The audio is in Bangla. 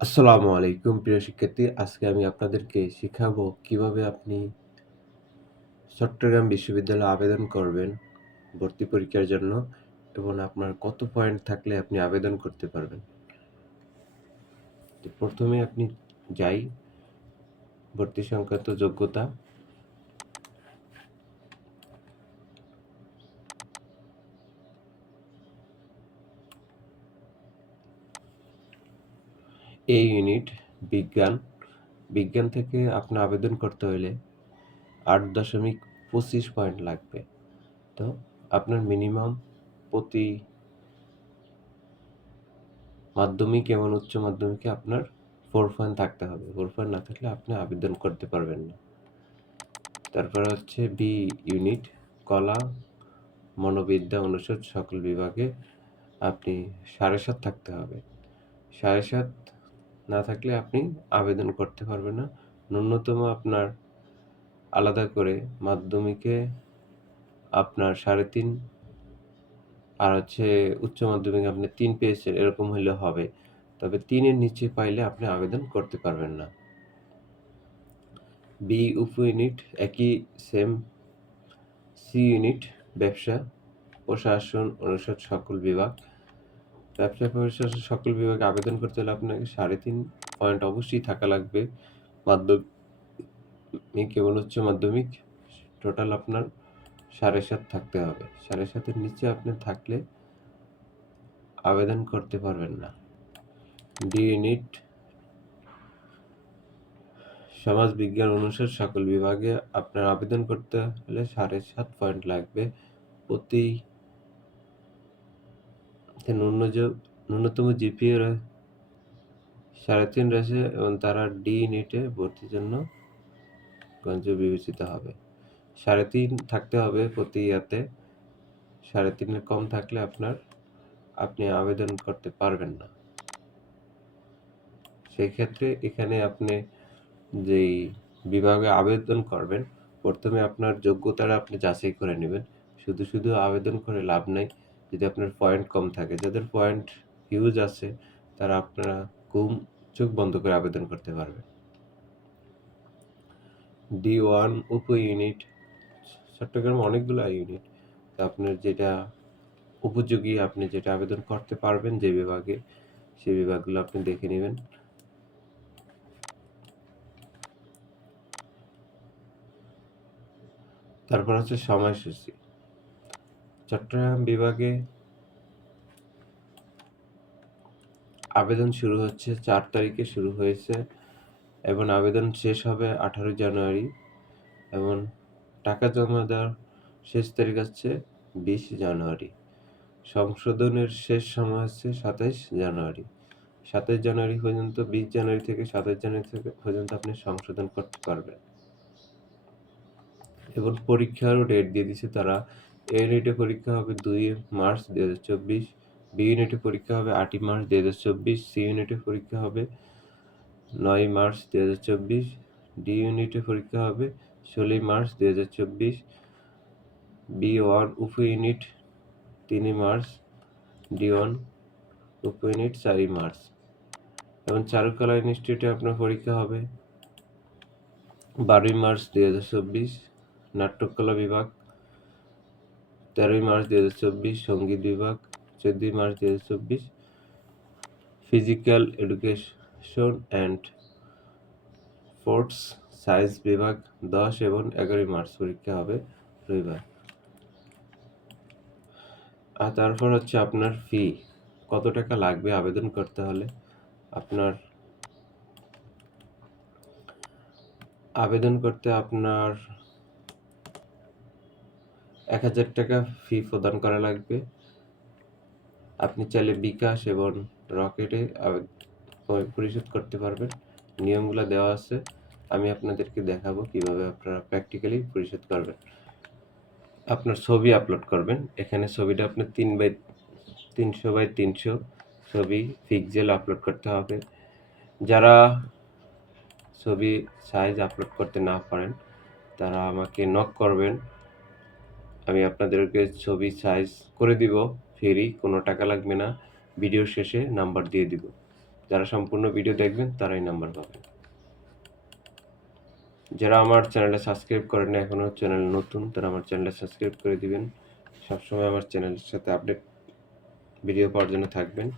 আসসালামু আলাইকুম প্রিয় শিক্ষার্থী। আজকে আমি আপনাদেরকে শিখাবো কিভাবে আপনি চট্টগ্রাম বিশ্ববিদ্যালয়ে আবেদন করবেন ভর্তি পরীক্ষার জন্য এবং আপনার কত পয়েন্ট থাকলে আপনি আবেদন করতে পারবেন। তো প্রথমে আপনি যাই ভর্তি সংক্রান্ত যোগ্যতা। এ ইউনিট বিজ্ঞান। বিজ্ঞান থেকে আপনার আবেদন করতে হলে ৮.২৫ পয়েন্ট লাগবে। তো আপনার মিনিমাম প্রতি মাধ্যমিক এবং উচ্চ মাধ্যমিকে আপনার 4 পয়েন্ট থাকতে হবে। 4 পয়েন্ট না থাকলে আপনি আবেদন করতে পারবেন না। তারপরে হচ্ছে বি ইউনিট কলা, মনোবিদ্যা অনুষদ সকল বিভাগে আপনি ৭.৫ থাকতে হবে। ৭.৫ না থাকলে আপনি আবেদন করতে পারবেন না। ন্যূনতম আপনার আলাদা করে মাধ্যমিকে আপনার ৩.৫ আর হচ্ছে উচ্চ মাধ্যমিকে আপনি ৩ পেয়েছেন এরকম হইলে হবে। তবে ৩ এর নিচে পাইলে আপনি আবেদন করতে পারবেন না। বি উপ ইউনিট একই সেম। সি ইউনিট ব্যবসা প্রশাসন অনুষদ সকল বিভাগ। ব্যবসা প্রশাসন সকল বিভাগে আবেদন করতে হলে আপনাকে ৩.৫ পয়েন্ট অবশ্যই থাকা লাগবে। মাধ্যমিক এবং উচ্চ মাধ্যমিক টোটাল আপনার ৭.৫ থাকতে হবে। ৭.৫ এর নিচে আপনি থাকলে আবেদন করতে পারবেন না। ডি ইউনিট সমাজ বিজ্ঞান অনুষদ সকল বিভাগে আপনার আবেদন করতে হলে ৭.৫ পয়েন্ট লাগবে। প্রতি ন্যূনতম জিপিএ ৩.৫ রয়েছে এবং তারা ডি ইউনিটে ভর্তির জন্য গ্রহণযোগ্য বিবেচিত হবে। ৩.৫ থাকতে হবে প্রতি ইয়াতে। ৩.৫ এর কম থাকলে আপনি আবেদন করতে পারবেন না। সেক্ষেত্রে এখানে আপনি যেই বিভাগে আবেদন করবেন প্রথমে আপনার যোগ্যতাটা আপনি যাচাই করে নেবেন। শুধু আবেদন করে লাভ নাই যদি আপনার পয়েন্ট কম থাকে। যাদের পয়েন্ট হিউজ আছে তারা আপনারা চোখ বন্ধ করে আবেদন করতে পারবেন। D1 উপ ইউনিট চট্টগ্রামে অনেকগুলো ইউনিট। তো আপনার যেটা উপযোগী আপনি যেটা আবেদন করতে পারবেন যে বিভাগে সেই বিভাগগুলো আপনি দেখে নেবেন। তারপর হচ্ছে সময়সূচি। চট্টগ্রাম বিভাগে আবেদন শুরু হচ্ছে ৪ তারিখে শুরু হয়েছে এবং আবেদন শেষ হবে ১৮ জানুয়ারি এবং টাকা জমা দেওয়ার শেষ তারিখ হচ্ছে ২০ জানুয়ারি। সংশোধনের শেষ সময় হচ্ছে ২৭ জানুয়ারি। ২৭ জানুয়ারি পর্যন্ত ২০ জানুয়ারি থেকে ২৭ জানুয়ারি পর্যন্ত আপনি সংশোধন করতে পারবেন। এবং পরীক্ষারও ডেট দিয়ে দিছে তারা। এ ইউনিটে পরীক্ষা হবে ২ মার্চ ২০২৪, বি ইউনিটে পরীক্ষা হবে ৮ই মার্চ ২০২৪, সি ইউনিটে পরীক্ষা হবে ৯ মার্চ ২০২৪, ডি ইউনিটে পরীক্ষা হবে ১৬ মার্চ ২০২৪, বি1 উপ ইউনিট ৩ মার্চ, ডি1 উপ ইউনিট ৪ মার্চ। এবং চারুকলা ইনস্টিটিউটে আপনার পরীক্ষা হবে ১২ মার্চ ২০২৪, নাট্যকলা বিভাগ ১৩ মার্চ ২০২৪, সঙ্গীত বিভাগ ১৪ March ২০২৪, physical education and sports science বিভাগ ১০ এবং ১১ মার্চ পরীক্ষা হবে রবিবার। আর তারপর হচ্ছে আপনার ফি কত টাকা লাগবে আবেদন করতে হলে। আপনার আবেদন করতে আপনার ১,০০০ টাকা ফি প্রদান করা লাগবে। আপনি চাইলে বিকাশ এবং রকেটে পরিশোধ করতে পারবেন। নিয়মগুলো দেওয়া আছে। আমি আপনাদেরকে দেখাবো কিভাবে আপনারা প্র্যাকটিক্যালি পরিশোধ করবেন। আপনার ছবি আপলোড করবেন। এখানে ছবিটা আপনার ৩০০x৩০০ ছবি পিক্সেল আপলোড করতে হবে। যারা ছবি সাইজ আপলোড করতে না পারেন তারা আমাকে নক করবেন। আমি আপনাদেরকে ছবি সাইজ করে দিব ফ্রি, কোনো টাকা লাগবে না। ভিডিওর শেষে নাম্বার দিয়ে দিব। যারা সম্পূর্ণ ভিডিও দেখবেন তারাই নাম্বার পাবেন। যারা আমার চ্যানেলটা সাবস্ক্রাইব করেন না এখনও, চ্যানেল নতুন, তারা আমার চ্যানেলটা সাবস্ক্রাইব করে দিবেন। সবসময় আমার চ্যানেলের সাথে আপডেট ভিডিও পাওয়ার জন্য থাকবেন।